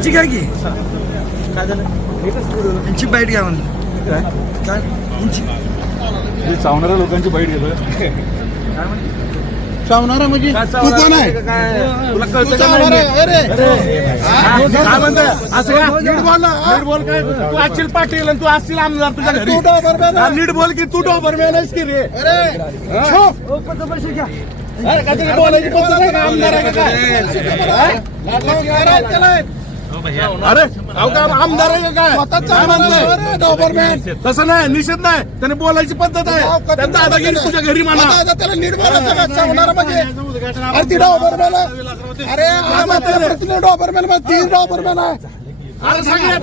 यांची काय की काय झालं? यांची बाईट घ्या म्हणलं. काय? यांची. चावणाऱ्या लोकांची बाईट घेतोय. चावणारा म्हणजे तू कोण आहे? तुला कळतं का चावणार नाही? आहे? अरे! हा? काय म्हणतोय? असं का? नीट बोल ना, हा? नीट बोल काय? तू असशील पाटील आणि तू असशील आमदार तुझ्या घरी. तू डॉबरमॅन आहे? हा, नीट बोल की तू डॉबरमॅन आहेस की रे? अरे हा? बोलायची पद्धत आहे का? आमदार आहे का काय? अरे अहो का आमदार आहे का? काय तसं नाही निषेध नाही. त्याने बोलायची पद्धत आहे. त्या दादागिरी तुझ्या घरी म्हणा. आता त्याला नीट बोलायचं म्हणजे? अरे ती डॉबरमॅन अरे डॉबरमॅनमध्ये ती डॉबरमॅन आहे. अरे सगळ्यात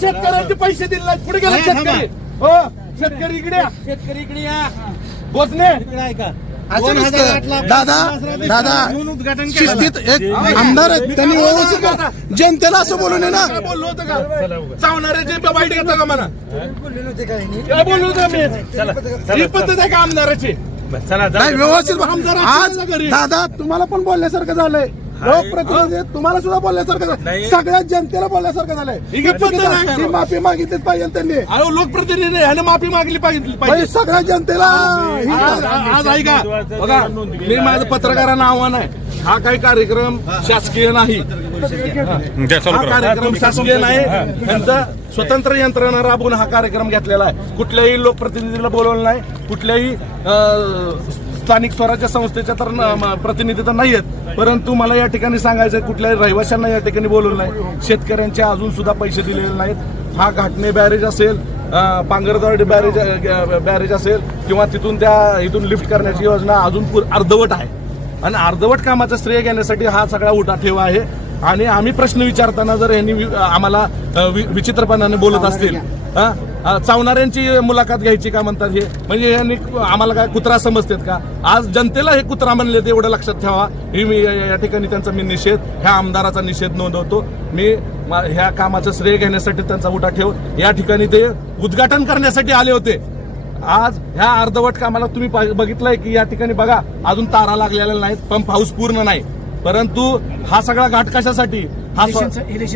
शेतकऱ्यांचे पैसे दिले. पुढे गेला शेतकरी. हो शेतकरी इकडे या. शेतकरी इकडे या. दादा दादा शिस्तीत एक आमदार आहेत त्यांनी व्यवस्थित जनतेला असं बोलू नये ना? काय बोललो होतं का? चावणाऱ्याचे वाईट घेता का मला? बोलले काय होतं मी? ही पद्धत आहे का आमदाराची? नाही व्यवस्थित. आमदार आज. दादा तुम्हाला पण बोलण्यासारखं झालंय. लोकप्रतिनिधी तुम्हाला सुद्धा बोलण्यासारखं झालं. सगळ्याच जनतेला बोलण्यासारखं झालंय. ही आहे माफी मागितलीच पाहिजे त्यांनी. अहो लोकप्रतिनिधी ह्याने माफी मागली पाहिजे म्हणजे पाहिजे सगळ्या जनतेला ही आज आज ऐका. बघा मी माझं पत्रकारांना आव्हान आहे. हा काही कार्यक्रम शासकीय नाही. हा कार्यक्रम शासकीय नाही. त्यांचा स्वतंत्र यंत्रणा राबवून हा कार्यक्रम घेतलेला आहे. कुठल्याही लोकप्रतिनिधीला बोलवलं नाही. कुठल्याही अं, स्थानिक स्वराज्य संस्थेच्या तर प्रतिनिधी तर नाही आहेत परंतु मला या ठिकाणी सांगायचं आहे, कुठल्याही रहिवाशांना या ठिकाणी बोलवलं नाही. शेतकऱ्यांचे अजून सुद्धा पैसे दिलेले नाहीत. हा घाटणे बॅरेज असेल अं, पांगरदवाडी बॅरेज बॅरेज असेल किंवा तिथून त्या इथून लिफ्ट करण्याची योजना अजून अर्धवट आहे. आणि अर्धवट कामाचं श्रेय घेण्यासाठी हा सगळा उठाठेवा आहे. आणि आम्ही प्रश्न विचारताना जर यांनी आम्हाला वि- विचित्रपणाने बोलत असतील चावणाऱ्यांची मुलाखत घ्यायची का म्हणतात हे? म्हणजे यांनी आम्हाला काय कुत्रा समजतात का? आज जनतेला हे कुत्रा म्हणले ते एवढं लक्षात ठेवा. ही मी या ठिकाणी त्यांचा मी निषेध ह्या आमदाराचा निषेध नोंदवतो. मी ह्या कामाचं श्रेय घेण्यासाठी त्यांचा उठाठेव या ठिकाणी ते उद्घाटन करण्यासाठी आले होते. आज ह्या अर्धवट कामाला तुम्ही बघितलंय की या ठिकाणी बघा अजून तारा लागलेल्या नाहीत पंप हाऊस पूर्ण नाही. परंतु हा सगळा घाट कशासाठी? हा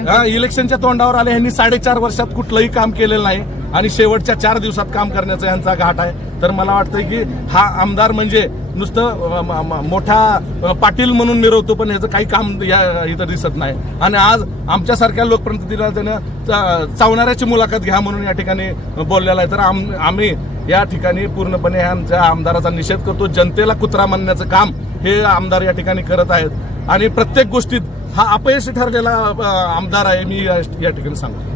हा, इलेक्शनच्या तोंडावर आले यांनी साडेचार वर्षात कुठलंही काम केलेलं नाही. आणि शेवटच्या चार दिवसात काम करण्याचा यांचा घाट आहे. तर मला वाटतंय की हा आमदार म्हणजे नुसतं मोठा पाटील म्हणून मिरवतो पण ह्याचं काही काम या इथं दिसत नाही. आणि आज आमच्यासारख्या लोकप्रतिनिधीला त्यानं चा- चावणाऱ्याची मुलाखत घ्या म्हणून या ठिकाणी बोललेला आहे. तर आम- आम्ही या ठिकाणी पूर्णपणे आमच्या आमदाराचा निषेध करतो. जनतेला कुत्रा म्हणण्याचं काम हे आमदार या ठिकाणी करत आहेत. आणि प्रत्येक गोष्टीत हा अपयशी ठरलेला आमदार आहे मी या ठिकाणी सांगतो.